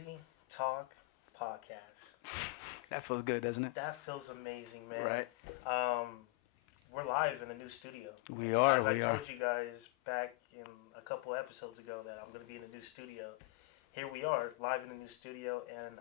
Ezzytalk podcast. That feels good, doesn't it? That feels amazing, man. Right. We're live in a new studio. We are. As I told you guys back in a couple episodes ago that I'm going to be in a new studio. Here we are, live in a new studio, and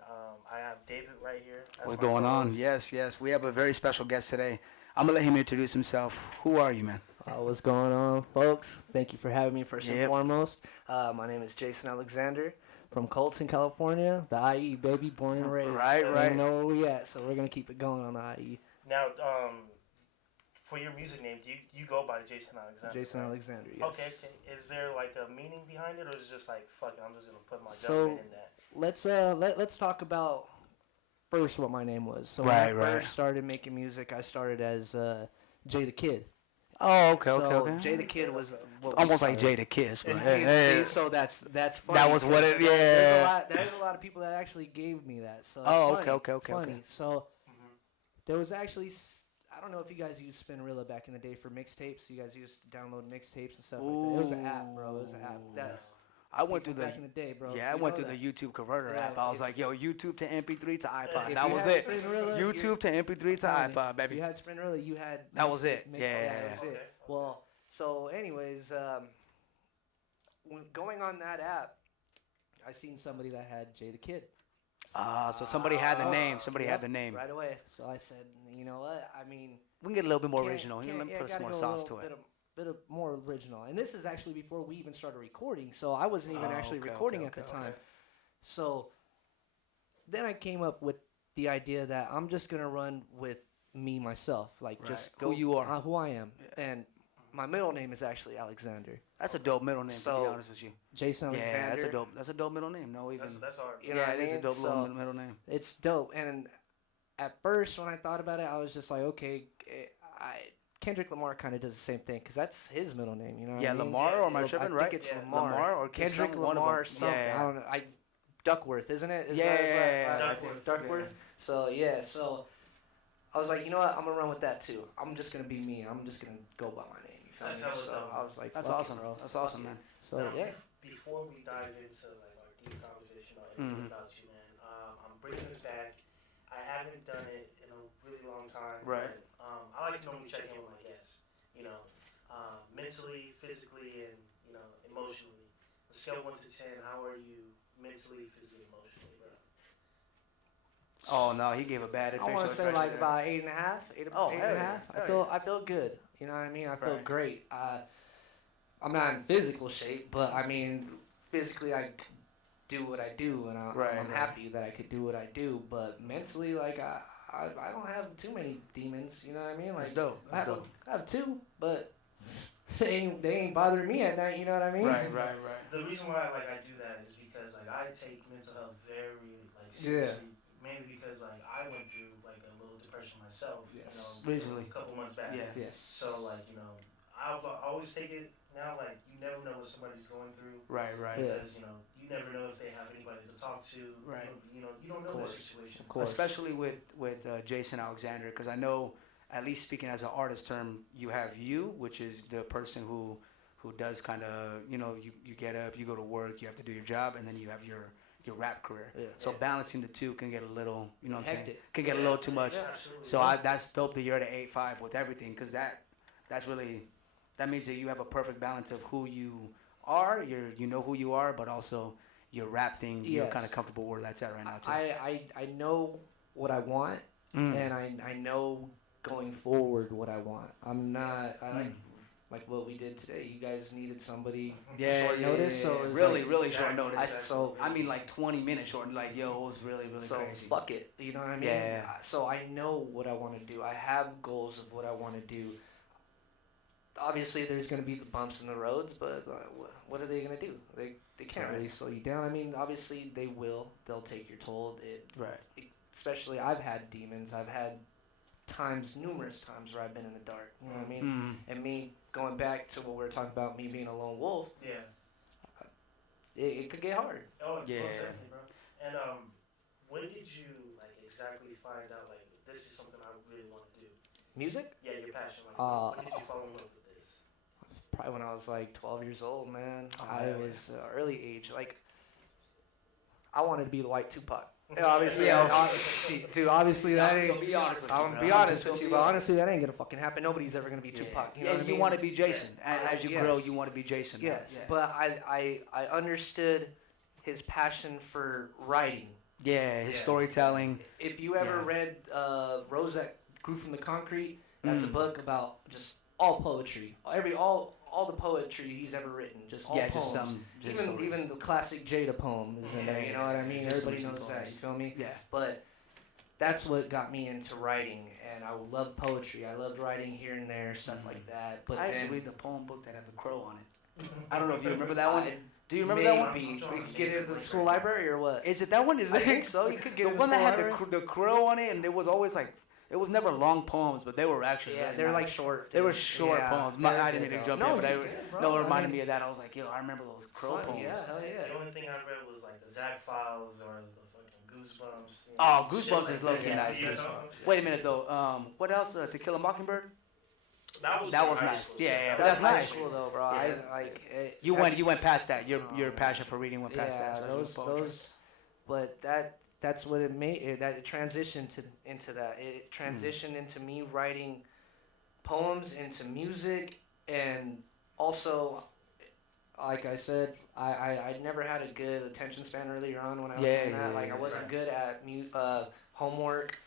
I have David right here. What's going on? Yes. We have a very special guest today. I'm going to let him introduce himself. Who are you, man? What's going on, folks? Thank you for having me, first and foremost. My name is Jason Alexander from Colton, California. The IE, baby, born and raised. Right. You know where we at, so we're going to keep it going on the IE. Now, for your music name, do you go by Jason Alexander? Jason Alexander, yes. Okay. Is there like a meaning behind it, or is it just like, fuck it, I'm just going to put my government in that? Let's talk about first what my name was. So when I first started making music, I started as Jay the Kid. Oh, okay. Jay the Kid was almost like Jay the Kiss, but so that's funny. That was what it. There's a lot of people that actually gave me that. So okay. Funny. So there was actually, I don't know if you guys used Spinrilla back in the day for mixtapes. You guys used to download mixtapes and stuff like that. It was an app, bro. It was an app. I went through back in the day, bro. Yeah, I went through the YouTube converter app. I was like, yo, YouTube to MP3 to iPod. If That you was had it. Spinrilla, YouTube to MP3 to iPod, baby. You had Spinrilla, you had... That was it. That was Okay. it. Well, so anyways, when going on that app, I seen somebody that had Jay the Kid. So somebody had the name. Somebody had the name. Right away. So I said, you know what? I mean... We can get a little bit more original. Let me put some more sauce to it. Bit of more original, and this is actually before we even started recording, so I wasn't even recording at the time. So then I came up with the idea that I'm just gonna run with me myself, like just go who you are, who I am, and my middle name is actually Alexander. That's a dope middle name, to be honest with you. Jason Alexander. Yeah, that's a dope middle name. No, even that's hard. You know what I mean? It is a dope little middle name. It's dope, and at first when I thought about it, I was just like, okay, Kendrick Lamar kind of does the same thing because that's his middle name, you know what I mean? Lamar or am I tripping, right? I think it's Lamar or Kendrick Lamar something. Yeah. I don't know. Duckworth, isn't it? Duckworth. So I was like, you know what? I'm gonna run with that too. I'm just gonna be me. I'm just gonna go by my name. You feel me? So I was like, that's awesome, bro. That's awesome, man. So now, before we dive into like our deep conversation or anything about you, man, I'm bringing this back. I haven't done it in a really long time. Right. But, I like to normally check in with my guests, mentally, physically, and, emotionally. On a scale 1 to 10, how are you mentally, physically, emotionally, bro? Oh, no, he gave a bad I want to say like about 8.5. 8.5. I feel good. You know what I mean? I feel great. I'm not in physical shape, but I mean, physically I do what I do, and I'm happy that I could do what I do. But mentally, like I don't have too many demons, you know what I mean? Like, that's dope. I have two, but they ain't bothering me at night, you know what I mean? Right. The reason why I do that is because I take mental health very seriously, mainly because I went through a little depression myself, recently, a couple months back. Yeah. Yes. So I always take it now you never know what somebody's going through. Right. Because you never know if they have anybody to talk to. Right. You don't know the situation. Of course. Especially with Jason Alexander, because I know, at least speaking as an artist term, you have you, which is the person who does kind of, you get up, you go to work, you have to do your job, and then you have your rap career. Yeah. So balancing the two can get a little, you know what I'm saying? Hectic. Can get a little too much. Yeah, absolutely. So that's dope that you're at 8.5 with everything, because that's really, that means that you have a perfect balance of who you are, you know who you are, but also your rap thing, you're kind of comfortable where that's at right now too. I know what I want, and I know going forward what I want. I'm not, like what we did today. You guys needed somebody short notice, so it was really short notice. I mean 20 minutes short. Like, yo, it was really crazy. Fuck it, you know what I mean? Yeah. So I know what I want to do. I have goals of what I want to do. Obviously, there's going to be the bumps in the roads, but what are they going to do? They can't really slow you down. I mean, obviously they will. They'll take your toll. Especially, I've had demons. I've had numerous times where I've been in the dark. You know what I mean? Mm-hmm. And me going back to what we were talking about, me being a lone wolf. Yeah. It could get hard. Oh, yeah. Most definitely, bro. And when did you exactly find out this is something I really want to do? Music? Yeah, your passion. When did you fall in love with this? Probably when I was 12 years old, man. I was early age. I wanted to be the white Tupac. Obviously, dude. Obviously, that ain't. Be honest with you. I'm gonna be honest with you, but honestly, that ain't gonna fucking happen. Nobody's ever gonna be Tupac. You know what I mean? You want to be Jason, and as you grow, you want to be Jason. Yes, but I understood his passion for writing. Yeah, his storytelling. If you ever read Rose That Grew from the Concrete, that's a book about just all poetry, all the poetry he's ever written, just all poems. Even the classic Jada poem is in there. You know what I mean? Everybody knows that. You feel me? Yeah. But that's what got me into writing, and I love poetry. I loved writing here and there, stuff like that. But I used to read the poem book that had the crow on it. I don't know if you remember that one. Do you remember that one? We could get it in the school library or what? Is it that one? I think so. You could get the it in one the that school had library. the crow on it, and it was always like. It was never long poems, but they were actually really they're nice. like short. They were short poems. I didn't mean to jump in, but it reminded me of that. I was like, yo, I remember those crow poems. Yeah, hell yeah. The only thing I read was like the Zach Files or the fucking Goosebumps. Oh, Goosebumps is low-key nice. Wait a minute, though. What else? To Kill a Mockingbird? That was nice. School. Yeah, that's nice. high school though, bro. You went past that. Your passion for reading went past that. But that's what it made. That it transitioned into that. It transitioned into me writing poems, into music, and also, like I said, I never had a good attention span earlier on when I was in that. I wasn't good at homework.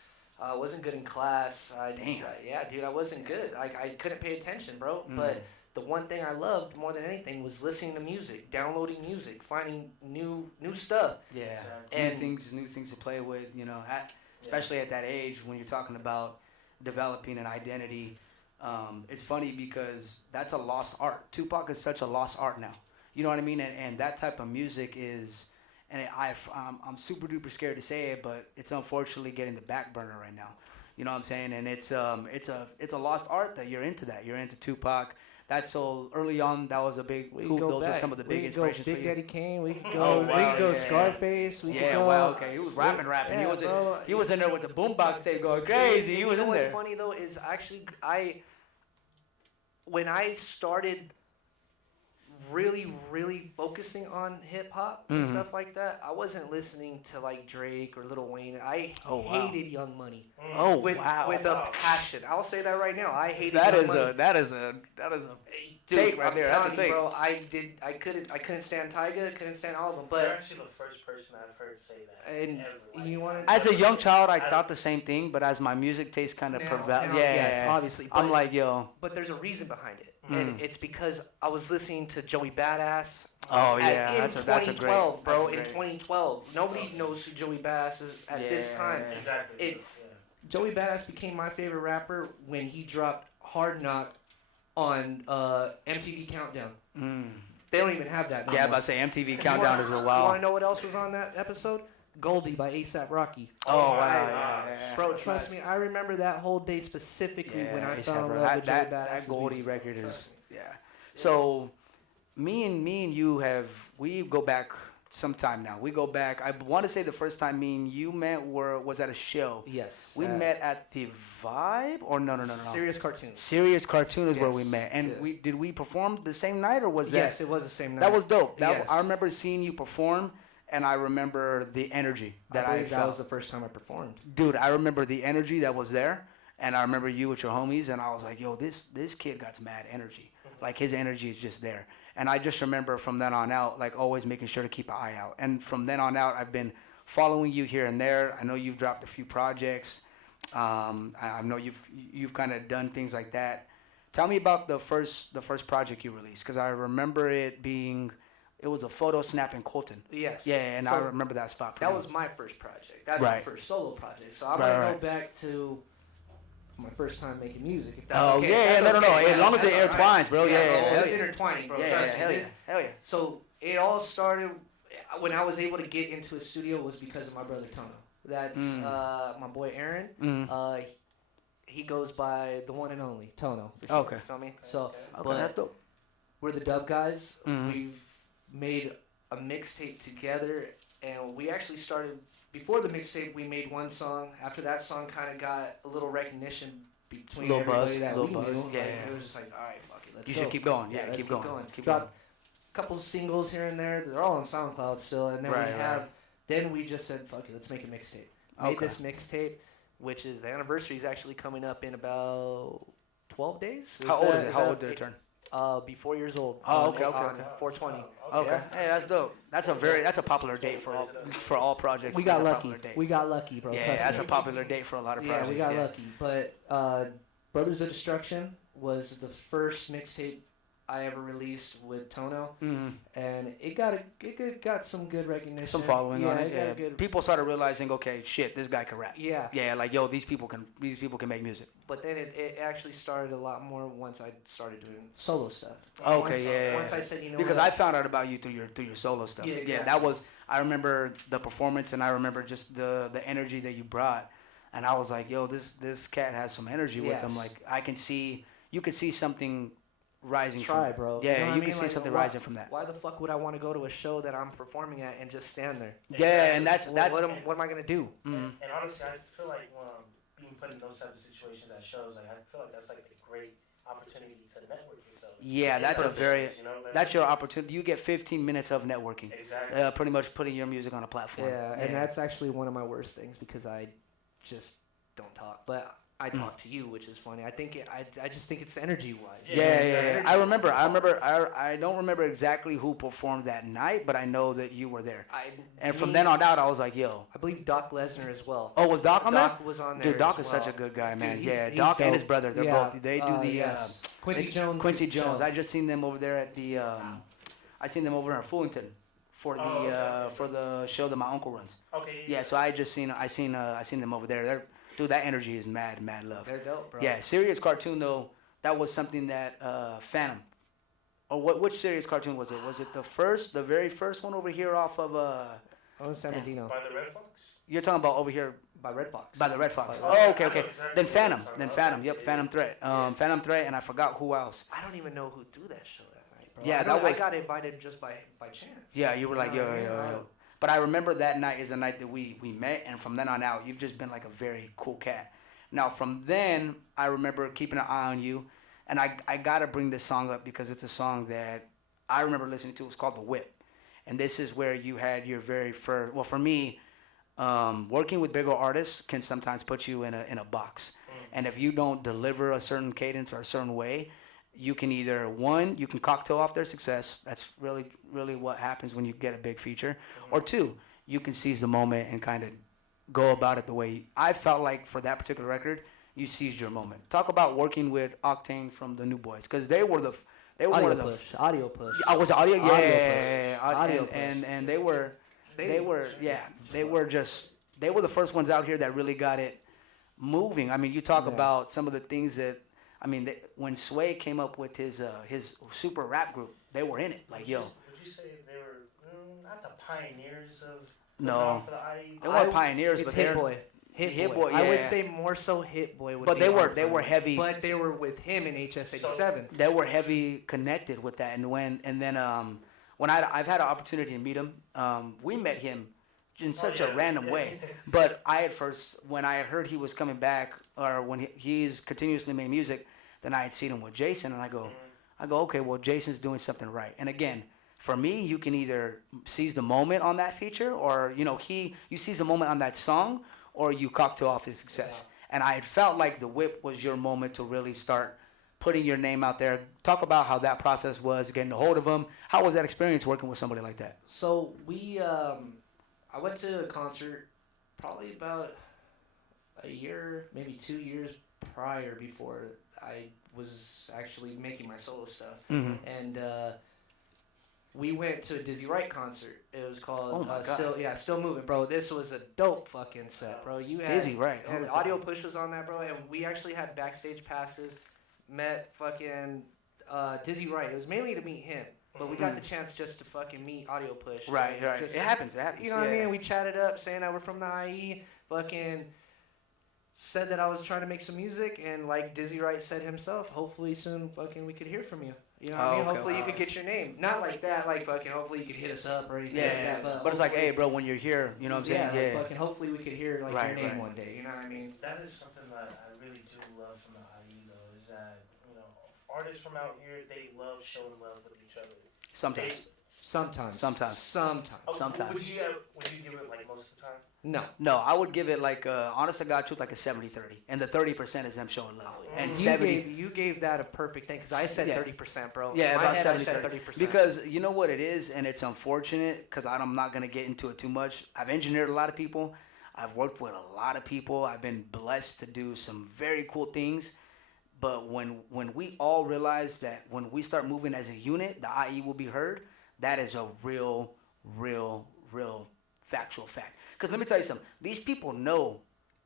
I wasn't good in class. Dude, I wasn't good. I couldn't pay attention, bro. But the one thing I loved more than anything was listening to music, downloading music, finding new stuff. Yeah, and new things to play with. You know, especially at that age when you're talking about developing an identity. It's funny because that's a lost art. Tupac is such a lost art now. You know what I mean? And that type of music is, and I'm super duper scared to say it, but it's unfortunately getting the back burner right now. You know what I'm saying? And it's a lost art that you're into that. You're into Tupac. That's so early on. That was a big. Those are some of the big inspirations for you. Big Daddy Kane. We could go. Scarface. We could go. Wow. Okay. He was rapping. Yeah, he was in there with the boombox tape going crazy. He was in there. What's funny though is actually when I started really focusing on hip hop and stuff like that, I wasn't listening to like Drake or Lil Wayne. I hated Young Money. With a passion. I'll say that right now. I hated Young Money. That is a take right there. That's a take. Bro, I couldn't stand Tyga, couldn't stand all of them. But you're actually the first person I've heard say that. And you want as a young child, I thought the same thing, but as my music taste kind of prevailed, yes, obviously. I'm like, yo. But there's a reason behind it. And it's because I was listening to Joey Badass. Oh yeah, that's a great, bro. In 2012, nobody knows who Joey Badass is at this time. Exactly. Joey Badass became my favorite rapper when he dropped Hard Knock on MTV Countdown. They don't even have that. Yeah, but I say MTV Countdown is a wow. You want to know what else was on that episode? Goldie by A$AP Rocky. Oh wow, bro! Trust me, I remember that whole day specifically when I fell in love with Joey Badass. That Goldie record is So, me and you we go back some time now. We go back. I want to say the first time me and you met was at a show. Yes. We met at the Vibe or no. Serious Cartoon. Serious Cartoon is where we met, and did we perform the same night or was that? Yes, it was the same night. That was dope. I remember seeing you perform. And I remember the energy that I felt. That was the first time I performed. Dude, I remember the energy that was there. And I remember you with your homies. And I was like, yo, this kid got mad energy. Like, his energy is just there. And I just remember from then on out, like, always making sure to keep an eye out. And from then on out, I've been following you here and there. I know you've dropped a few projects. I know you've kind of done things like that. Tell me about the first project you released. Because I remember it being... It was a photo snap in Colton. Yes. Yeah, and I remember that spot. That was my first project. That's my first solo project. So I'm going to go back to my first time making music. If that's okay. No. As long as it intertwines, bro. It's intertwining, bro. Hell yeah. So it all started when I was able to get into a studio was because of my brother Tono. That's my boy Aaron. He goes by the one and only Tono. For sure. Okay. You feel me? So, but that's dope. We're the Dub Guys. We've made a mixtape together, and we actually started before the mixtape. We made one song. After that song kind of got a little recognition between everybody that we knew. Yeah, it was just like, all right, fuck it, let's go. You should keep going. Let's keep going. Drop a couple singles here and there. They're all on SoundCloud still, and then we have Then we just said, fuck it, let's make a mixtape. Made this mixtape, which is the anniversary is actually coming up in about 12 days. How old is it? How old did it turn? Be 4 years old. Oh, okay. 420. Okay. Yeah. Hey, that's dope. That's a popular date for all projects. We got lucky. We got lucky, bro. Yeah, that's a popular date for a lot of projects. Yeah, we got lucky. But Brothers of Destruction was the first mixtape I ever released with Tono, and it got some good recognition, some following on it. Yeah, good... people started realizing, okay, shit, this guy can rap. Yeah, like yo, these people can make music. But then it actually started a lot more once I started doing solo stuff. Once I said, you know, because I found out about you through your solo stuff. Yeah, exactly. That was, I remember the performance, and I remember just the energy that you brought, and I was like, yo, this cat has some energy with him. Like you could see something rising from bro. Yeah, you know you can see something rising from that. Why the fuck would I want to go to a show that I'm performing at and just stand there? Yeah, and that's what am I gonna do? And honestly, I feel like being put in those type of situations at shows, like I feel like that's like a great opportunity to network yourself. Yeah, that's your opportunity. You get 15 minutes of networking. Exactly. Pretty much putting your music on a platform. Yeah, and that's actually one of my worst things because I just don't talk, but I talk to you, which is funny. I just think it's energy wise. Yeah. I remember. I don't remember exactly who performed that night, but I know that you were there. From then on out, I was like, yo. I believe Doc Lesnar as well. Oh, was Doc on there? Doc was on there. Dude, Doc is such a good guy, man. Dude, Doc he's and his brother, they're both. They do the Quincy Jones. Quincy Jones. I just seen them over there at the. I seen them over in Fullerton for the show that my uncle runs. Okay. Yeah, so I seen them over there. Dude, that energy is mad love. They're dope, bro. Yeah, serious cartoon though. That was something that Phantom. Or which serious cartoon was it? Was it the very first one over here off of San Bernardino. By the Red Fox? You're talking about over here by Red Fox. By the Red Fox. Okay. Exactly. Then Phantom. Yep, Phantom Threat. Phantom Threat, and I forgot who else. I don't even know who threw that show that night, bro. Yeah, I got invited just by chance. Yeah, you were like, yo. But I remember that night is the night that we met, and from then on out, you've just been like a very cool cat. Now, from then, I remember keeping an eye on you, and I got to bring this song up because it's a song that I remember listening to. It's called The Whip, and this is where you had your very first, well, for me, working with bigger artists can sometimes put you in a box. And if you don't deliver a certain cadence or a certain way, you can either, one, you can cocktail off their success. That's really, really what happens when you get a big feature. Or two, you can seize the moment and kind of go about it the way I felt like for that particular record, you seized your moment. Talk about working with Octane from the New Boys, because they were one of the audio push. Oh, was it audio? Yeah, audio push. And they were the first ones out here that really got it moving. I mean, you talk about some of the things that. I mean, when Sway came up with his super rap group, they were in it. Like, yo. Would you say they were not the pioneers of? No, for the IE? they weren't pioneers, it's but Hit Boy. Hit Boy. Yeah. I would say more so Hit Boy. But they were heavy. But they were with him in HS87. They were heavy connected with that, and when I've had an opportunity to meet him, we met him in such a random way. But when I had heard he was coming back, or when he's continuously made music, then I had seen him with Jason, and I go, okay, well, Jason's doing something right. And again, for me, you can either seize the moment on that feature, or you seize the moment on that song, or you cocktail off his success. And I had felt like The Whip was your moment to really start putting your name out there. Talk about how that process was, getting a hold of him. How was that experience working with somebody like that? So I went to a concert probably about a year, maybe 2 years prior before I was actually making my solo stuff. Mm-hmm. And we went to a Dizzy Wright concert. It was called Still Moving, bro. This was a dope fucking set, bro. You had Dizzy Wright. And Audio Push was on that, bro. And we actually had backstage passes, met fucking Dizzy Wright. It was mainly to meet him. But we got the chance just to fucking meet Audio Push. Right. It happens. You know what I mean? We chatted up, saying that we're from the IE. Fucking said that I was trying to make some music, and like Dizzy Wright said himself, hopefully soon fucking we could hear from you. You know what I mean? Okay. Hopefully you could get your name. Not like that, like fucking hopefully you could hit us up or anything like that. But it's like, hey, bro, when you're here, you know what I'm saying? Yeah. Like fucking hopefully we could hear like your name one day. You know what I mean? That is something that I really do love from the IE though, is that artists from out here, they love showing love with each other. Sometimes. Sometimes. Oh, Sometimes. Would you give it like most of the time? No. I would give it like, honest to God truth, like a 70-30. And the 30% is them showing love. And You 70. you gave that a perfect thing because I said 30%, bro. Yeah, In my about head, 70, I said 30%. Because you know what it is, and it's unfortunate because I'm not going to get into it too much. I've engineered a lot of people. I've worked with a lot of people. I've been blessed to do some very cool things. But when we all realize that when we start moving as a unit, the IE will be heard, that is a real factual fact. Because let me tell you something. These people know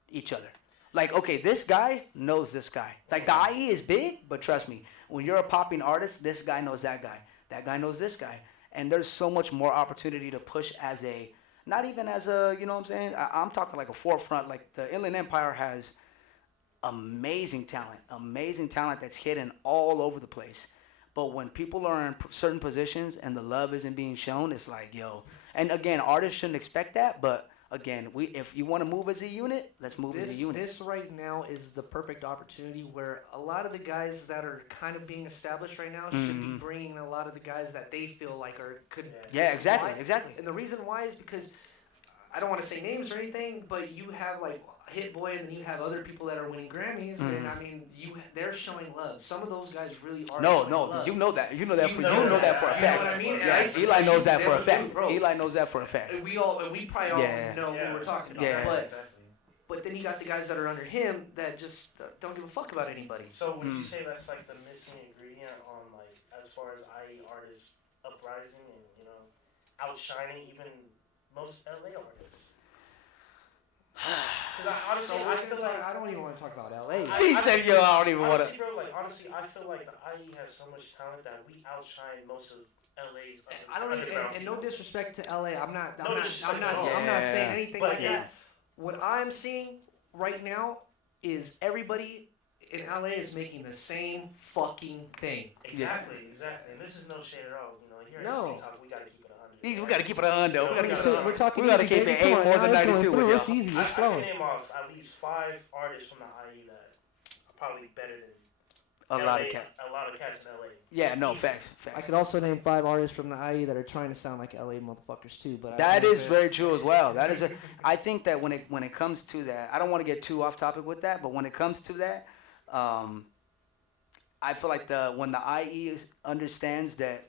each other. Like, okay, this guy knows this guy. Like, the IE is big, but trust me, when you're a popping artist, this guy knows that guy. That guy knows this guy. And there's so much more opportunity to push as a, not even as a, you know what I'm saying? I'm talking like a forefront. Like, the Inland Empire has amazing talent that's hidden all over the place. But when people are in certain positions and the love isn't being shown, it's like, yo. And again, artists shouldn't expect that, but again, if you want to move as a unit, let's move as a unit. This right now is the perfect opportunity where a lot of the guys that are kind of being established right now should be bringing a lot of the guys that they feel like could. Yeah, exactly, why? exactly. And the reason why is because I don't want to say names or anything, but you have like Hit Boy and you have other people that are winning Grammys, and I mean, they're showing love. Some of those guys really are. showing love. You know that for a fact. You know what I mean? Yes, Eli knows that for a fact. Eli knows that for a fact. And we probably all know who we're talking about. Yeah. But then you got the guys that are under him that just don't give a fuck about anybody. So would you say that's like the missing ingredient on like as far as IE artists uprising and outshining even most LA artists? Honestly, I feel like I don't even want to talk about LA. He said, "Yo, I don't even want to." Honestly, I feel like the IE has so much talent that we outshine most of LA's. I don't even, and no disrespect to LA. I'm not disrespect at all. I'm not saying anything But like that. What I'm seeing right now is everybody in LA is making the same fucking thing. Exactly. And this is no shade at all. Here in Ezzytalk, we gotta keep it 100. We gotta keep it a hundo. We're talking. We gotta easy, keep baby. it Come 8 on, more now than it's going 92 through. with It's y'all. easy. I It's can flowing. name off at least 5 artists from the IE that are probably better than A lot of cats. A lot of cats in LA. Yeah, no, facts. I could also name 5 artists from the IE that are trying to sound like LA motherfuckers too. But that is very true as well. That is I think that when it comes to that, I don't want to get too off topic with that, but when it comes to that, I feel like when the IE understands that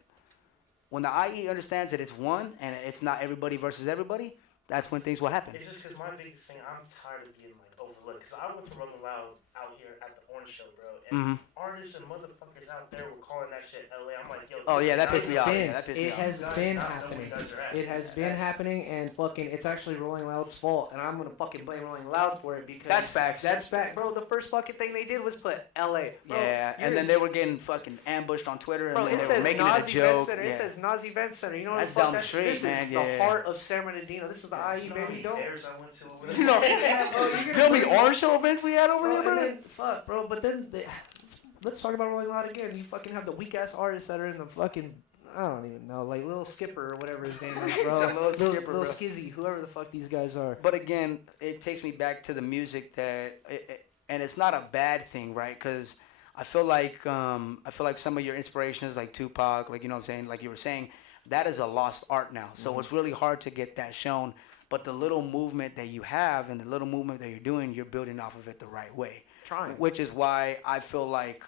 it's one and it's not everybody versus everybody, that's when things will happen. It's just because my biggest thing, I'm tired of getting like overlooked. Because I went to Rolling Loud out here at the Orange Show, bro, and artists and motherfuckers out there were calling that shit LA. I'm like, yo. Oh yeah, that pissed me off. It has been happening. It has been happening, and fucking, it's actually Rolling Loud's fault, and I'm gonna fucking blame Rolling Loud for it because that's facts. That's fact, bro. The first fucking thing they did was put LA. Bro, yeah, and then they were getting fucking ambushed on Twitter, bro, and it they were making it a joke. It says Nas Event Center. You know what that's the fuck down the street, this man. is the heart of San Bernardino. This is the IE, baby. Don't. You know how many Orange Show events we had over there, bro? Fuck, bro. But then, let's talk about Rolling Loud again. You fucking have the weak ass artists that are in the fucking, I don't even know, like Little Skipper or whatever his name is, bro. Little Skizzy, whoever the fuck these guys are. But again, it takes me back to the music and it's not a bad thing, right? Because I feel like some of your inspirations, like Tupac, like, you know what I'm saying, like you were saying, that is a lost art now. So it's really hard to get that shown. But the little movement that you have and the little movement that you're doing, you're building off of it the right way. Trying. Which is why I feel like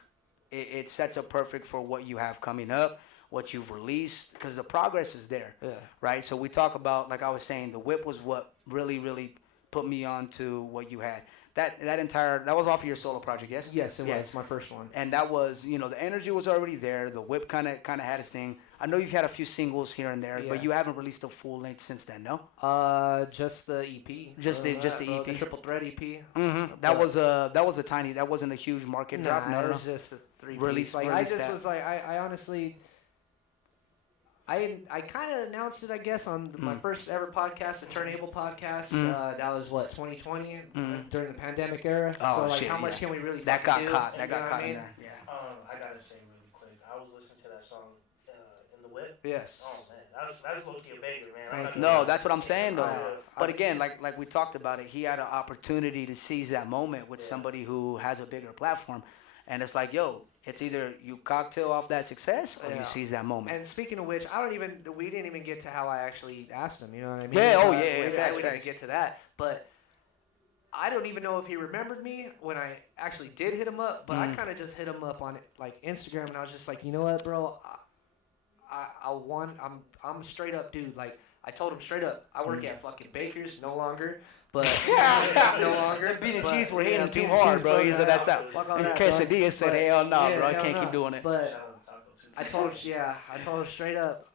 it sets up perfect for what you have coming up, what you've released, because the progress is there. Yeah. Right? So we talk about, like I was saying, the whip was what really, really put me on to what you had. That was off of your solo project, yes? Yes, it was my first one. And that was, the energy was already there. The whip kind of had its thing. I know you've had a few singles here and there, but you haven't released a full length since then, no? Just the EP. Just the EP. The Triple Threat EP. Mm-hmm. That wasn't a huge market drop. No, it was just a 3 release. Like I just was like, I honestly. I kind of announced it, I guess, on my first ever podcast, the Turntable podcast. That was, 2020, during the pandemic era. Oh, so, like, shit, how much can we really that got do? caught. That got caught in there. Yeah. I gotta say really quick, I was listening to that song in the whip. Yes. Oh man, that's low-key a banger, man. No, that's what I'm saying though. But again, like we talked about it, he had an opportunity to seize that moment with somebody who has a bigger platform, and it's like, yo, It's either you cocktail off that success or you seize that moment. And speaking of which, we didn't even get to how I actually asked him. You know what I mean? Yeah. We didn't get to that, but I don't even know if he remembered me when I actually did hit him up. But I kind of just hit him up on like Instagram, and I was just like, you know what, bro? I'm a straight up dude. Like I told him straight up, I work at fucking Baker's, no longer. But no longer. Bean and cheese were hitting too hard, bro. He said that's out. And Quesadilla said, hell no, bro. I can't keep doing it. But I told him straight up,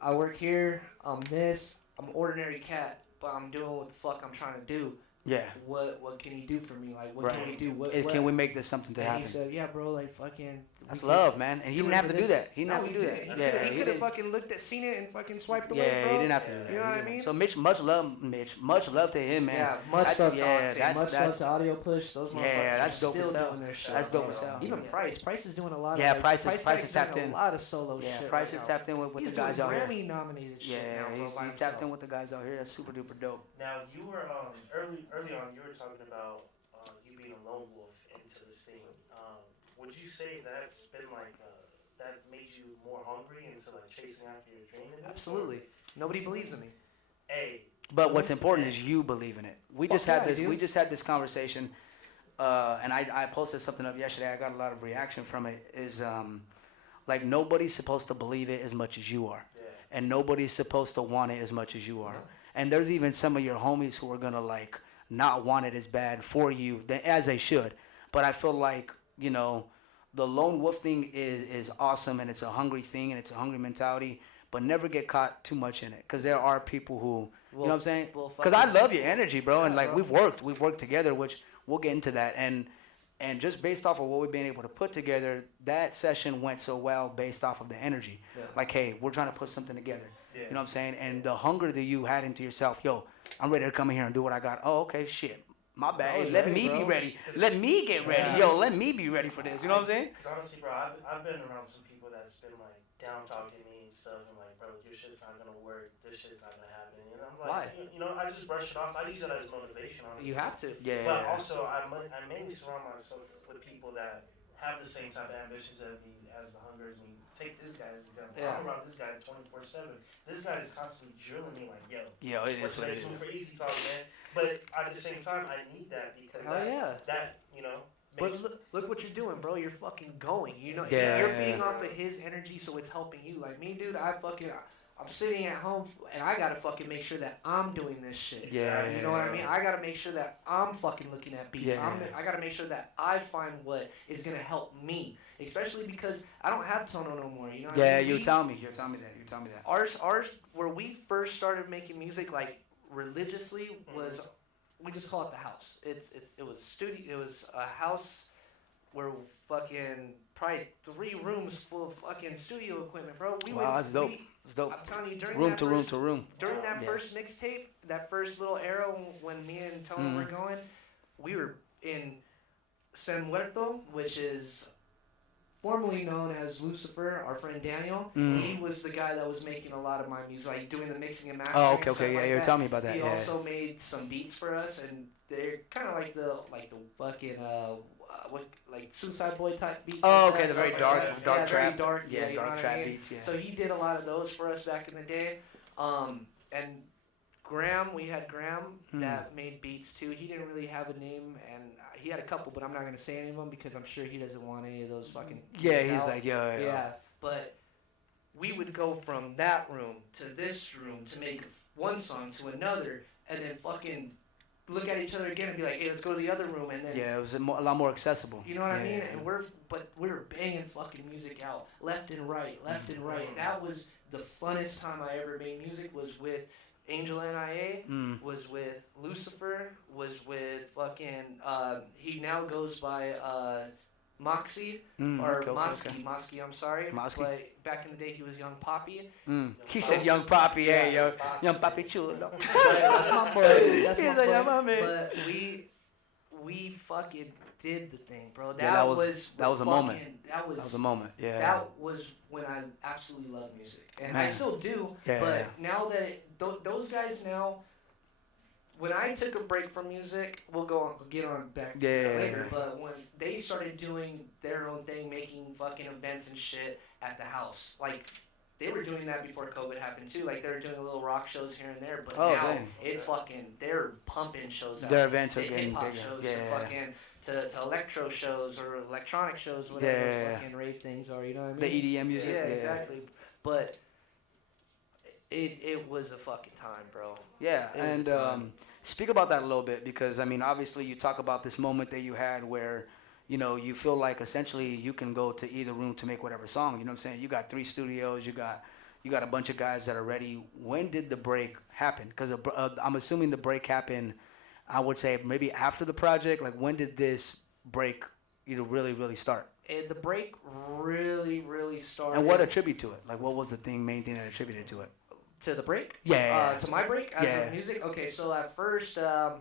I work here. I'm this. I'm an ordinary cat, but I'm doing what the fuck I'm trying to do. Yeah. What can you do for me? Like, what can we do? Can we make this something to happen? He said, yeah, bro, like, fucking... That's love, man. And he didn't have to do that. He didn't have to do that. He could have fucking seen it and fucking swiped away, yeah, bro. he didn't have to do that. You know what I mean? So, Mitch, much love to him, man. Yeah, much love to Audio Push. Those motherfuckers that's dope still as hell. doing their shit. That's dope as hell. Even Price is doing a lot of... Yeah, Price is tapped in. a lot of solo shit. Yeah, Price is tapped in with the guys out here. He's doing Grammy-nominated shit now, bro. He's tapped in with the guys out here. That's super duper dope. Now, you were, early on, you were talking about you being a lone wolf into this thing. Would you say that's been like that made you more hungry into like chasing after your dream? Absolutely. Nobody believes in me. Hey. But what's important is you believe in it. We just had this conversation, and I posted something up yesterday. I got a lot of reaction from it. Is like nobody's supposed to believe it as much as you are, and nobody's supposed to want it as much as you are. And there's even some of your homies who are gonna like not want it as bad for you as they should. But I feel like, you know, the lone wolf thing is awesome, and it's a hungry thing, and it's a hungry mentality, but never get caught too much in it, because there are people who, you know what I'm saying? Because I love your energy, bro, and like bro. we've worked together, which we'll get into that, and just based off of what we've been able to put together, that session went so well based off of the energy. Like, hey, we're trying to put something together. You know what I'm saying? And the hunger that you had into yourself, yo, I'm ready to come in here and do what I got. Oh, okay, shit. My bad. Let me be ready. Let me get ready. Yo, let me be ready for this. You know what I'm saying? Because honestly, bro, I've been around some people that's been like down talking to me and stuff, and like, bro, your shit's not gonna work. This shit's not gonna happen. And I'm like, why? You know, I just brush it off. I use that as motivation. Honestly. You have to. Yeah. But also, I mainly surround myself with people that have the same type of ambitions as me, as the hungers. And take this guy as an example. I'm around this guy 24/7. This guy is constantly drilling me like, yo, what's the next move for Ezzytalk, man? But at the same time, I need that because that you know. But look what you're doing, bro. You're fucking going. You know, you're feeding off of his energy, so it's helping you. Like me, dude. I'm sitting at home and I gotta fucking make sure that I'm doing this shit. Yeah. You know what I mean? I gotta make sure that I'm fucking looking at beats. I gotta make sure that I find what is gonna help me, especially because I don't have Tono no more. You know what I mean? You tell me that. Ours, where we first started making music like religiously was, we just call it the house. It was studio. It was a house where fucking probably 3 rooms full of fucking studio equipment, bro. That's dope. It's dope. I'm telling you, during room to room. During that first mixtape, that first little era when me and Tono were going, we were in San Muerto, which is formerly known as Lucifer. Our friend Daniel, he was the guy that was making a lot of my music, like doing the mixing and mastering. Oh, okay, yeah, you're telling me about that. He also made some beats for us, and they're kind of like the fucking like Suicide Boy type beats. Oh, okay, the very dark trap. Very dark, dark trap beats. Yeah. So he did a lot of those for us back in the day, and we had Graham that made beats too. He didn't really have a name, and he had a couple, but I'm not gonna say any of them because I'm sure he doesn't want any of those fucking. Yeah, he's out. like, yeah. But we would go from that room to this room to make one song to another, and then fucking look at each other again and be like, hey, let's go to the other room, and then it was a lot more accessible. You know what I mean? And we were banging fucking music out left and right. That was the funnest time I ever made music. Was with Angel NIA, was with Lucifer, was with fucking he now goes by Moxie or Mosky, I'm sorry. Mosky. But back in the day he was Young Poppy. He said Young Poppy, Young Poppy chulo. That's my boy. That's He's my boy. Man. But we fucking did the thing, bro. That was a moment. That was a moment. Yeah. That was when I absolutely loved music, and I still do. Yeah, but now that those guys now, when I took a break from music, we'll get on back to that later. But when they started doing their own thing, making fucking events and shit at the house, like they were doing that before COVID happened too. Like they were doing little rock shows here and there, but now it's fucking they're pumping shows out. Their events are getting hip-hop bigger. shows to fucking to electro shows or electronic shows, whatever those fucking rave things are. You know what I mean? The EDM music. Yeah, exactly. But it was a fucking time, bro. Yeah, and speak about that a little bit because I mean, obviously, you talk about this moment that you had where, you know, you feel like essentially you can go to either room to make whatever song. You know what I'm saying? You got 3 studios. You got a bunch of guys that are ready. When did the break happen? Because I'm assuming the break happened, I would say maybe after the project. Like when did this break, you know, really start? The break really started. And what attributed to it? Like what was the main thing that attributed to it? To the break? Yeah. To my break as of music? Okay, so at first, I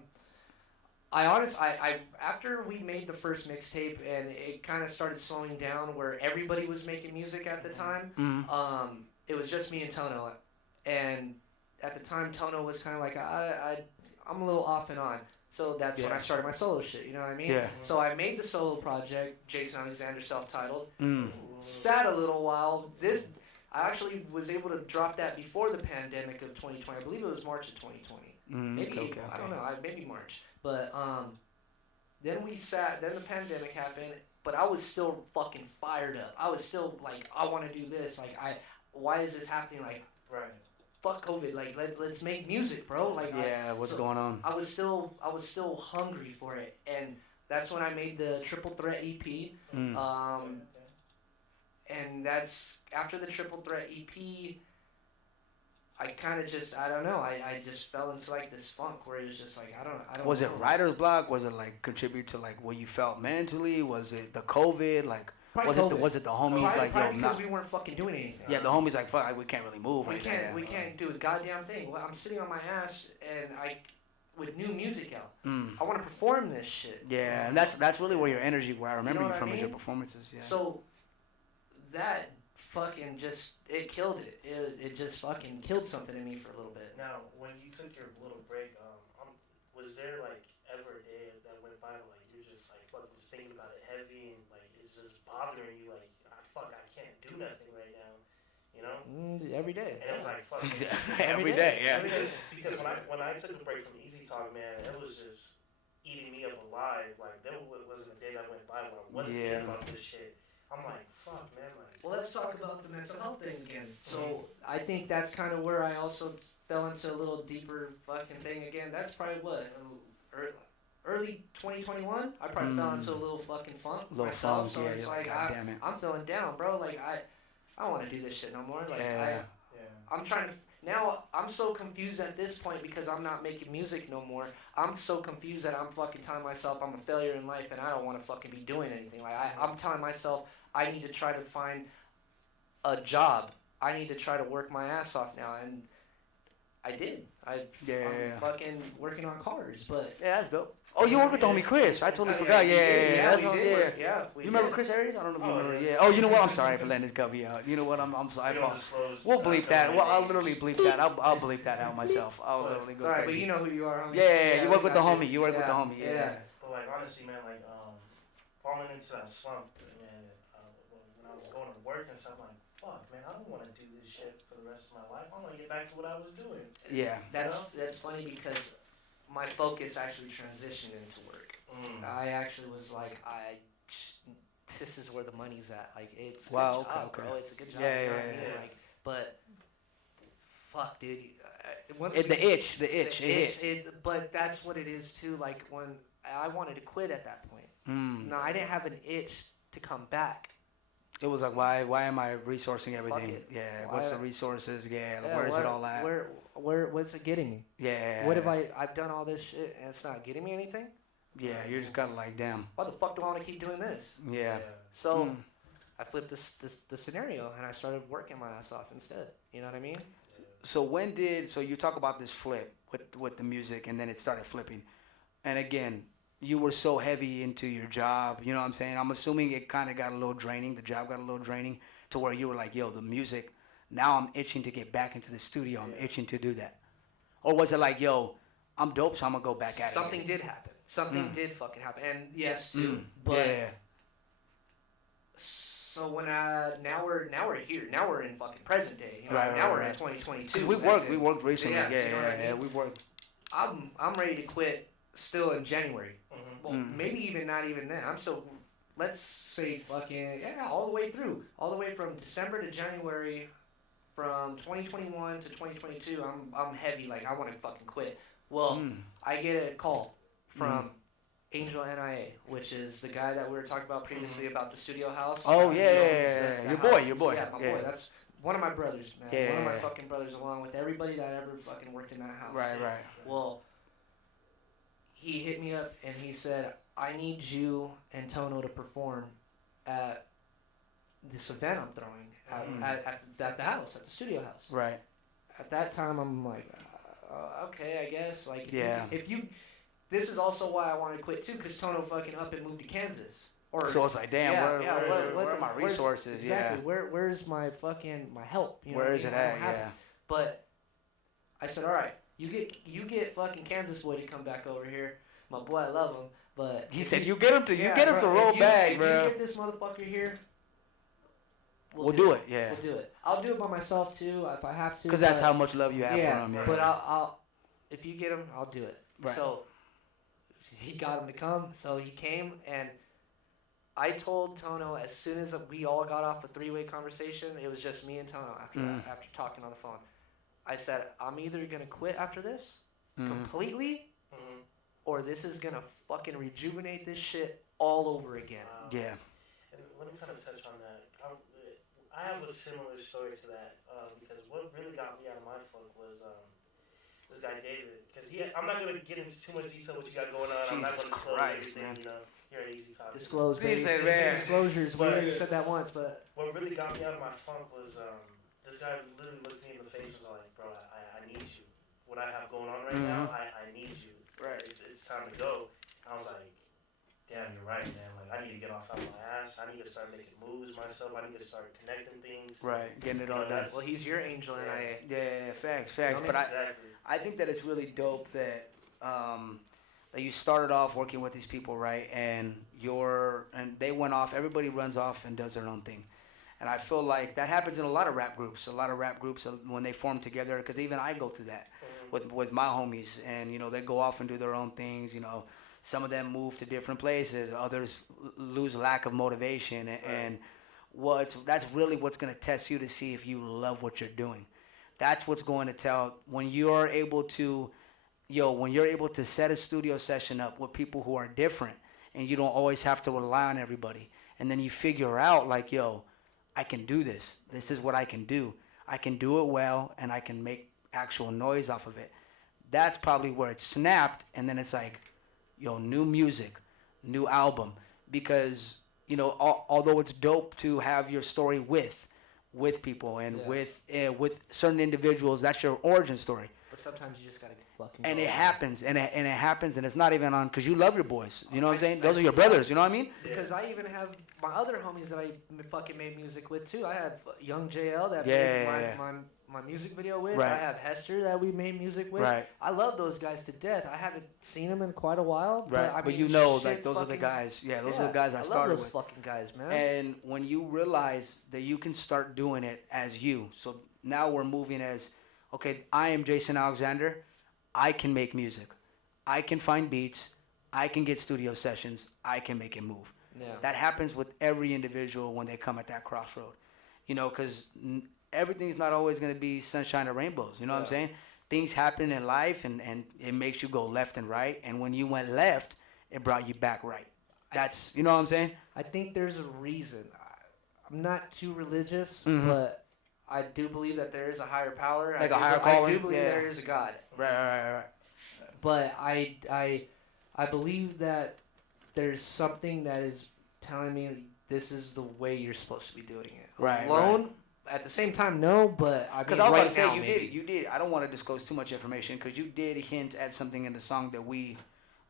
after we made the first mixtape and it kind of started slowing down where everybody was making music at the time, it was just me and Tono. And at the time, Tono was kind of like, I'm a little off and on. So that's when I started my solo shit, you know what I mean? Yeah. So I made the solo project, Jason Alexander, self-titled. Sat a little while. I actually was able to drop that before the pandemic of 2020. I believe it was March of 2020. Maybe, I don't know, maybe March. But then the pandemic happened, but I was still fucking fired up. I was still like, I want to do this. Like, why is this happening? Like, fuck COVID. Like, let's make music, bro. Like, what's going on? I was still hungry for it, and that's when I made the Triple Threat EP. And that's after the Triple Threat EP. I kind of just, I don't know. I just fell into like this funk where it was just like I don't. Was it writer's block? Was it like contribute to like what you felt mentally? Was it the COVID? Like was it the homies like yo? Because we weren't fucking doing anything. Yeah, the homies like fuck. Like, we can't really move. We can't do a goddamn thing. Well, I'm sitting on my ass and with new music out. I want to perform this shit. Yeah, and that's really where your energy. Where I remember you from is your performances. Yeah. So that fucking it killed it. It just fucking killed something in me for a little bit. Now, when you took your little break, was there like ever a day that went by like you're just like fuck, just thinking about it heavy and like it's just bothering you like I can't do nothing right now, you know? Every day. And it was like fuck. Every day, yeah. Because when I took a break from Ezzytalk, man, it was just eating me up alive. Like there wasn't a day that went by where I wasn't thinking about this shit. I'm like, fuck, man. Like, well, let's talk about the mental health thing again. So I think that's kind of where I also fell into a little deeper fucking thing again. That's probably what early 2021. I probably fell into a little fucking funk myself. So it's like I'm feeling down, bro. Like I don't want to do this shit no more. Like I'm trying to. Now I'm so confused at this point because I'm not making music no more. I'm so confused that I'm fucking telling myself I'm a failure in life and I don't want to fucking be doing anything. Like I'm telling myself I need to try to find a job. I need to try to work my ass off now, and I did. I'm fucking working on cars, but that's dope. Oh, you work with the homie Chris. I totally forgot. Yeah. We you remember Chris Aries? I don't know if you remember. Yeah. Oh, you know what? I'm sorry for letting this cubby out. You know what? I'm sorry. We'll bleep that. Well, I'll literally bleep that. I'll bleep that out myself. I'll literally go. Sorry, but you know who you are, homie. Yeah. You work with the homie. You work with the homie. Yeah. But like honestly, man, like falling into that slump, man. When I was going to work and stuff, like fuck, man, I don't want to do this shit for the rest of my life. I want to get back to what I was doing. Yeah. That's funny because my focus actually transitioned into work. I actually was like, this is where the money's at. Like, it's a good job, bro. It's a good job. Yeah. Like, but, fuck, dude. The itch. But that's what it is, too. Like, when I wanted to quit at that point. No, I didn't have an itch to come back. It was like, why am I resourcing everything? Yeah, what's the resources? Yeah, where's it all at? What's it getting me? Yeah. What have I've done all this shit and it's not getting me anything? Yeah, you're just kind of like, damn. Why the fuck do I want to keep doing this? Yeah. So I flipped the scenario and I started working my ass off instead. You know what I mean? So you talk about this flip with the music and then it started flipping. And again, you were so heavy into your job, you know what I'm saying? I'm assuming it kind of got a little draining. The job got a little draining to where you were like, yo, the music, now I'm itching to get back into the studio. I'm itching to do that. Or was it like, yo, I'm dope, so I'm gonna go back at it. Something did happen. Something did fucking happen, and yes, too. But yeah. so when now we're here. Now we're in fucking present day. Now we're in 2022. Because we worked recently. Yeah, we worked. I'm ready to quit still in January. Well, maybe even not even then. I'm still. Let's say fucking all the way through, all the way from December to January, from 2021 to 2022. I'm heavy. Like I want to fucking quit. Well, I get a call from Angel NIA, which is the guy that we were talking about previously about the studio house. Oh yeah. Your boy. Yeah, my boy. That's one of my brothers, man. Yeah. One of my fucking brothers, along with everybody that ever fucking worked in that house. Right. Well, he hit me up and he said, I need you and Tono to perform at this event I'm throwing at the house, at the studio house. Right. At that time, I'm like, okay, I guess. Like, if you, this is also why I wanted to quit too, because Tono fucking up and moved to Kansas. So it's like, damn, where are my resources? Exactly. Where's my fucking help? You know where is it at? Yeah. But I said, all right, you get fucking Kansas boy to come back over here. My boy, I love him, but he said you get him to roll back, bro. If you get this motherfucker here, we'll do it. Yeah. We'll do it. I'll do it by myself too if I have to. Because that's how much love you have for him. Yeah. But I'll if you get him, I'll do it. Right. So he got him to come. So he came, and I told Tono as soon as we all got off the three-way conversation, it was just me and Tono after talking on the phone. I said, I'm either gonna quit after this completely, or this is gonna fucking rejuvenate this shit all over again. Yeah. And let me kind of touch on that. I have a similar story to that because what really got me out of my funk was this guy David. Because I'm not gonna get into too much detail what you got going on. I'm not gonna disclose everything. Man. You know, here at Ezzytalk. Disclose, baby. Disclosures. We already said that once, but what really got me out of my funk was this guy literally looked me in the face and was like, "Bro, I need you. What I have going on right now, I need you. Right. It's time to go." I was like, damn, you're right, man. Like, I need to get off out my ass. I need to start making moves myself. I need to start connecting things. Right, getting it all done. Well, he's your angel, and Yeah, facts. But exactly. I think that it's really dope that that you started off working with these people, right? And they went off. Everybody runs off and does their own thing. And I feel like that happens in a lot of rap groups. A lot of rap groups when they form together, because even I go through that with my homies, and they go off and do their own things. Some of them move to different places. Others lose lack of motivation, and that's really what's going to test you to see if you love what you're doing. That's what's going to tell when you're able to set a studio session up with people who are different, and you don't always have to rely on everybody. And then you figure out like, I can do this. This is what I can do. I can do it well, and I can make actual noise off of it. That's probably where it snapped, and then it's like, new music, new album. Because, although it's dope to have your story with people and with certain individuals, that's your origin story. But sometimes you just gotta fucking. And it happens, and it happens, and it's not even on because you love your boys. You know what I'm saying? Those are your brothers. You know what I mean? Because I even have my other homies that I fucking made music with too. I have Young JL that made my music video with. Right. I have Hester that we made music with. Right. I love those guys to death. I haven't seen them in quite a while. Right. But like those are the guys. Yeah, those are the guys I started with. I love those fucking guys, man. And when you realize that you can start doing it as you, so now we're moving as, okay, I am Jason Alexander. I can make music. I can find beats. I can get studio sessions. I can make it move. Yeah. That happens with every individual when they come at that crossroad. Because everything's not always going to be sunshine or rainbows. You know what I'm saying? Things happen in life, and it makes you go left and right. And when you went left, it brought you back right. That's, you know what I'm saying? I think there's a reason. I'm not too religious, but I do believe that there is a higher power. Like a higher calling? I do believe there is a God. Right. But I believe that there's something that is telling me this is the way you're supposed to be doing it. Right. Alone, at the same time, no, but because I was about to say you did. I don't want to disclose too much information because you did hint at something in the song that we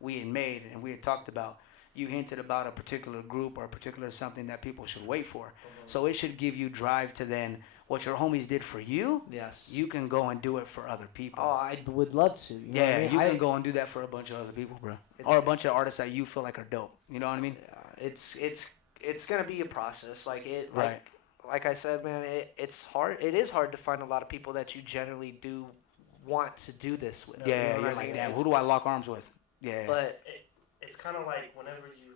had made and we had talked about. You hinted about a particular group or a particular something that people should wait for. So it should give you drive to then, what your homies did for you, Yes. you can go and do it for other people. Oh, I would love to. You know what I mean? You can go and do that for a bunch of other people, bro. Or a bunch of artists that you feel like are dope. You know what I mean? Yeah, it's gonna be a process. Right. Like I said, man, it's hard. It is hard to find a lot of people that you generally do want to do this with. Yeah, you know you're what I like, mean? damn, who do I lock arms with? Yeah. But It's kind of like whenever you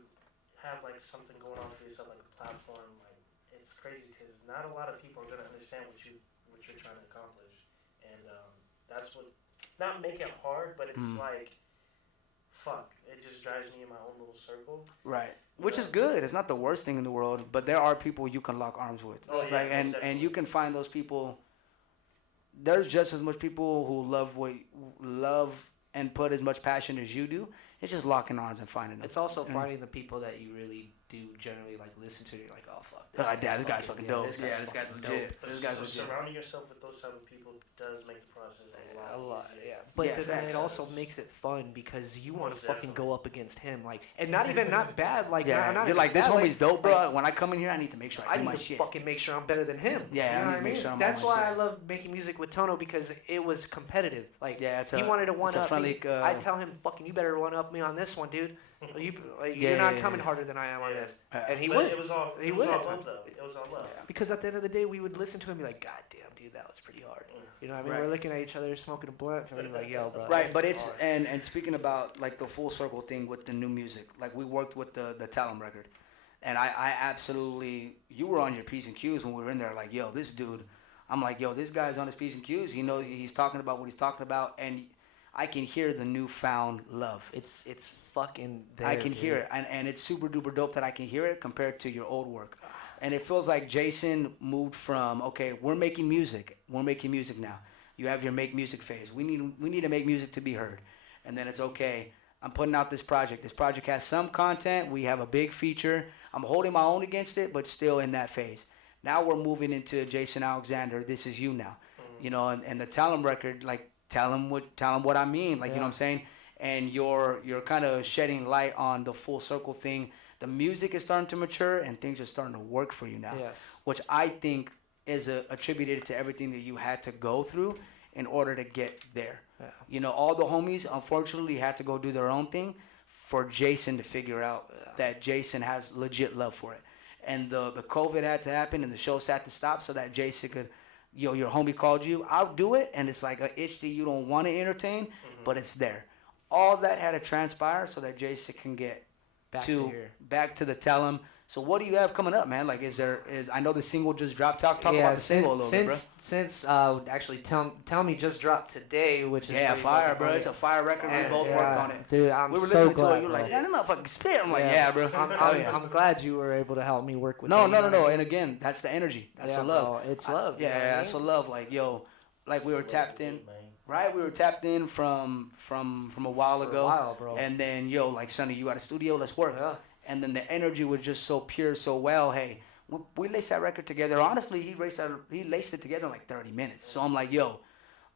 have like something going on for yourself, like a platform, like it's crazy because not a lot of people are gonna understand what you're trying to accomplish, and that's what not make it hard, but it's like, fuck, it just drives me in my own little circle. Right. Which is good. It's not the worst thing in the world, but there are people you can lock arms with. Oh, yeah, right? And you can find those people. There's just as much people who love and put as much passion as you do. It's just locking arms and finding them. it's also finding the people that you really do generally like listen to. And you're like, oh fuck, This guy's fucking dope. This guy's fucking legit. dope. This guy's So legit. surrounding yourself with those type of people does make the process a lot easier. Yeah. But Yeah, then facts. it also makes it fun because you want to Most fucking definitely. go up against him, like, and not bad, like, Yeah, not you're even like, this bad, homie's dope, bro. like, When I come in here, I need to make sure I I do need my to shit. fucking make sure I'm better than him. Yeah, you know I need what to make mean? sure I'm on That's my why shit. I love making music with Tono because it was competitive. Like, Yeah, it's he wanted to one it's a up friendly, me. I tell him, fucking, you better one up me on this one, dude. You're Yeah, not yeah, coming yeah. harder than I am on this. And he But would. it was all He it was would all at love times. though. It was all love. Because at the end of the day, we would listen to him and be like, God damn, dude, that was pretty hard. You know what I mean? Right. We're looking at each other, smoking a blunt, and we're like, yo, bro. Right, but it's and speaking about like the full circle thing with the new music, like we worked with the Talem record, and I absolutely, you were on your P's and Q's when we were in there, like, yo, this dude, I'm like, yo, this guy's on his P's and Q's. He knows he's talking about what he's talking about, and I can hear the newfound love. It's fucking there, I can dude. hear it, and it's super duper dope that I can hear it compared to your old work. And it feels like Jason moved from, okay, we're making music now. You have your make music phase. We need to make music to be heard. And then it's okay, I'm putting out this project. This project has some content. We have a big feature. I'm holding my own against it, but still in that phase. Now we're moving into Jason Alexander. This is you now. You know, and the Talem record, like, tell him what I mean. Like, you know what I'm saying? And you're kind of shedding light on the full circle thing. The music is starting to mature and things are starting to work for you now, Yes. which I think is attributed to everything that you had to go through in order to get there. Yeah. You know, all the homies, unfortunately, had to go do their own thing for Jason to figure out that Jason has legit love for it. And the COVID had to happen and the shows had to stop so that Jason could, yo, your homie called you, I'll do it. And it's like an itch that you don't want to entertain, but it's there. All that had to transpire so that Jason can get back to the Talem. So what do you have coming up, man? Like, I know the single just dropped. Talk about the single a little bit, bro. Since actually, Tell Me just dropped today, which is Yeah, really fire, fucking bro. funny. It's a fire record. We both worked on it. Dude, I'm We were so listening glad. to it. You were like, bro. man, that motherfucker spit. I'm like, yeah, bro. I'm glad you were able to help me work with. No. that, you know? And again, that's the energy. That's the love. Bro, it's love. Yeah, that's the love. Like, yo, like we were tapped in. Right, we were tapped in from a while For ago. a while, bro. And then, yo, like, Sonny, you got a studio, let's work. Yeah. And then the energy was just so pure, so well. Hey, we laced that record together. Honestly, he laced it together in like 30 minutes. So I'm like, yo,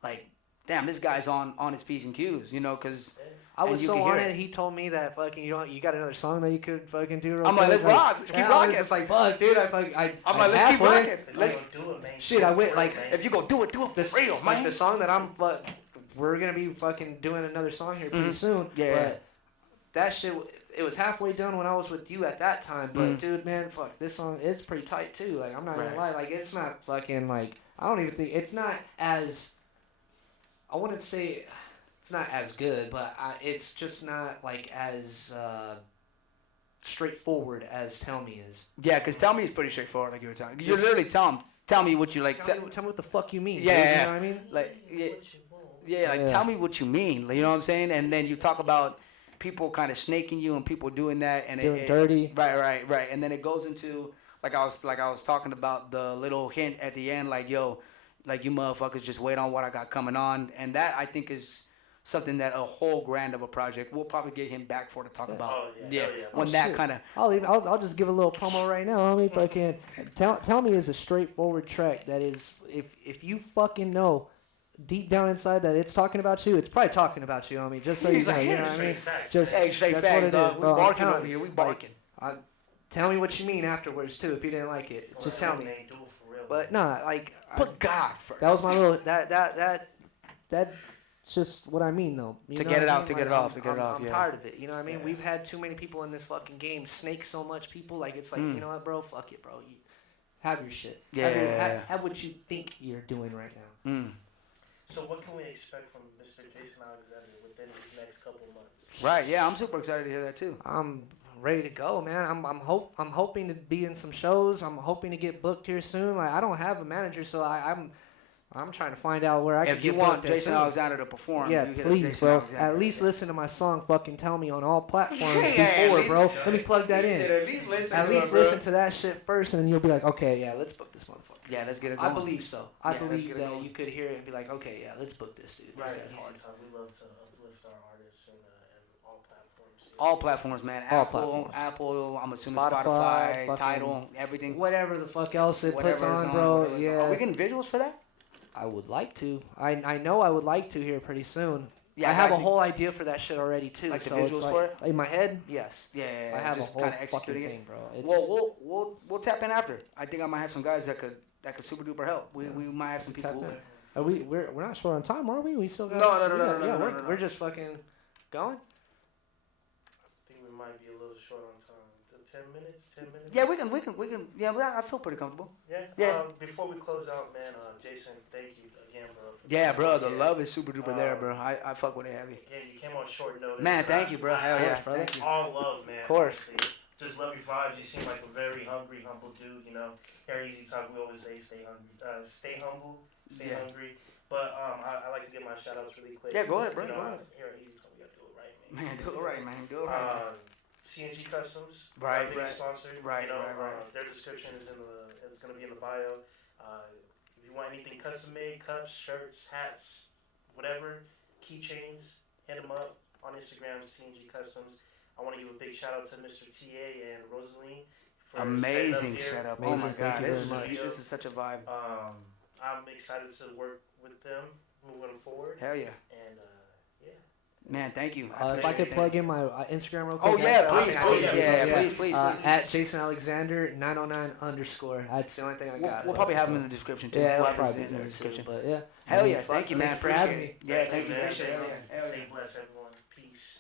like, damn, this guy's on his P's and Q's, you know, because I was so on it. He told me that fucking you got another song that you could fucking do. Real I'm like, quick. let's rock. Let's keep I rocking. was just like, fuck, dude. I'm like, let's keep rocking. Let's do it, man. Shit, I went like, if you go do it for real, like man. the song that we're gonna be fucking doing another song here pretty soon. Yeah. But that shit, it was halfway done when I was with you at that time. But dude, man, fuck, this song is pretty tight too. Like, I'm not gonna lie. Like, it's not fucking like, I don't even think it's not as. I wouldn't say it's not as good, but it's just not like as straightforward as Tell Me is. Yeah, because Tell Me is pretty straightforward, like you were talking. You're literally tell me what you like. Tell me what the fuck you mean. Yeah, dude, yeah. You know what I mean? Like, tell me what you mean. Like, you know what I'm saying? And then you talk about people kind of snaking you and people doing that and doing dirty. Right. And then it goes into like I was talking about the little hint at the end, like, yo, like, you motherfuckers just wait on what I got coming on. And that, I think, is something that a whole grand of a project we'll probably get him back for to talk about. When that kind of I'll just give a little promo right now. I mean, if I can. Tell Me is a straightforward track that is, if you fucking know deep down inside that it's talking about you, it's probably talking about you. I mean, just so you know, you know what I mean? Just straight that's facts, what it dog. is, We bro. barking over here. We barking. Tell me what you mean afterwards too. If you didn't like it, just tell me. Man, do it for real, But no, like Put God first. that was my little that's just what I mean though. You To know get what it I out, mean? to Like, get it off, to get it off. I'm Yeah. tired of it. You know what I mean? Yeah. We've had too many people in this fucking game snake so much people. Like it's like you know what, bro? Fuck it, bro. You have your shit. Yeah. Have what you think you're doing right now. Mm. So what can we expect from Mr. Jason Alexander within these next couple of months? Right. Yeah, I'm super excited to hear that too. I'm ready to go, man. I'm hoping to be in some shows. I'm hoping to get booked here soon. Like I don't have a manager, so I'm trying to find out where I can If get you want booked Jason soon. Alexander to perform, Yeah, you hit up please, Jason bro. Alexander. At least listen to my song, fucking Tell Me on all platforms Yeah, before, at bro. least- Let me plug that in. At least listen. At least listen to that shit first, and then you'll be like, okay, yeah, let's book this motherfucker. Yeah, let's get it I going. believe so. I Yeah, let's believe get it that going. you could hear it and be like, okay, yeah, let's book this dude. This Right, guy's hard. Ezzytalk, we love to uplift our artists and all platforms. All platforms, man. All Apple, platforms. I'm assuming Spotify, Spotify, fucking Tidal, everything. Whatever the fuck else it Whatever puts is on, bro. whatever is on. Yeah. Are we getting visuals for that? I would like to. I know I would like to here pretty soon. Yeah, I have a like the- whole idea for that shit already too. Like the so it's visuals like, for it? in my head, yes. Yeah, I have just a whole kind of fucking executing it. thing, bro. It's, Well, we'll tap in after. I think I might have some guys that could super duper help. We might have some people. Tap Who, in. We're not short on time, are we? We still got. No, Yeah, no. we're just fucking going. I think we might be a little short on time. 10 minutes? 10 minutes? yeah, we can. Yeah, I feel pretty comfortable. Yeah? Yeah. Before we close out, man, Jason, thank you again, bro. Yeah, bro, the love is super duper there, bro. I fuck with it heavy. Again, you came on short notice. Man, thank you, bro. Hell yeah, brother. thank you. All love, man. Of course. Honestly. Just love your vibes. You seem like a very hungry, humble dude, you know. Here at Ezzytalk, we always say stay hungry. Stay humble, stay Yeah. hungry. But I like to get my shout-outs really quick. Yeah, go ahead, bro, You go know, ahead. Here at Ezzytalk, we got to do it right, man. Man, do it right, man. Do it right. CNG Customs, Right, our biggest right. sponsor. Right, you know, right. Their description is it's going to be in the bio. If you want anything custom made, cups, shirts, hats, whatever, keychains, hit them up on Instagram, CNG Customs. I want to give a big shout out to Mr. TA and Rosaline. For Amazing setting up here. setup. Oh my Amazing. Thank god, you this very is much. this is such a vibe. I'm excited to work with them moving forward. Hell yeah, And man. Thank you. If I appreciate could it. plug in my Instagram real quick. Oh yeah, guys. please, yeah, please. At Jason Alexander 909_. That's the only thing I got. We'll probably have them in the description too. Yeah, We'll it'll have probably them be in the description. But yeah. Hell yeah, fuck, thank you, man. thanks for having Appreciate it. me. Yeah, thank you. man. Appreciate it. Hell yeah. Hell Stay yeah. blessed, everyone. Peace.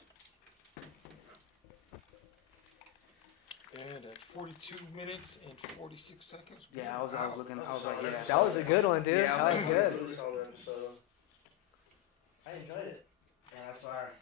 And at 42 minutes and 46 seconds. Yeah, I was looking. I was like, yeah. That was a good one, dude. Yeah, that was good. Solid episode. I enjoyed it. Yeah, that's fire.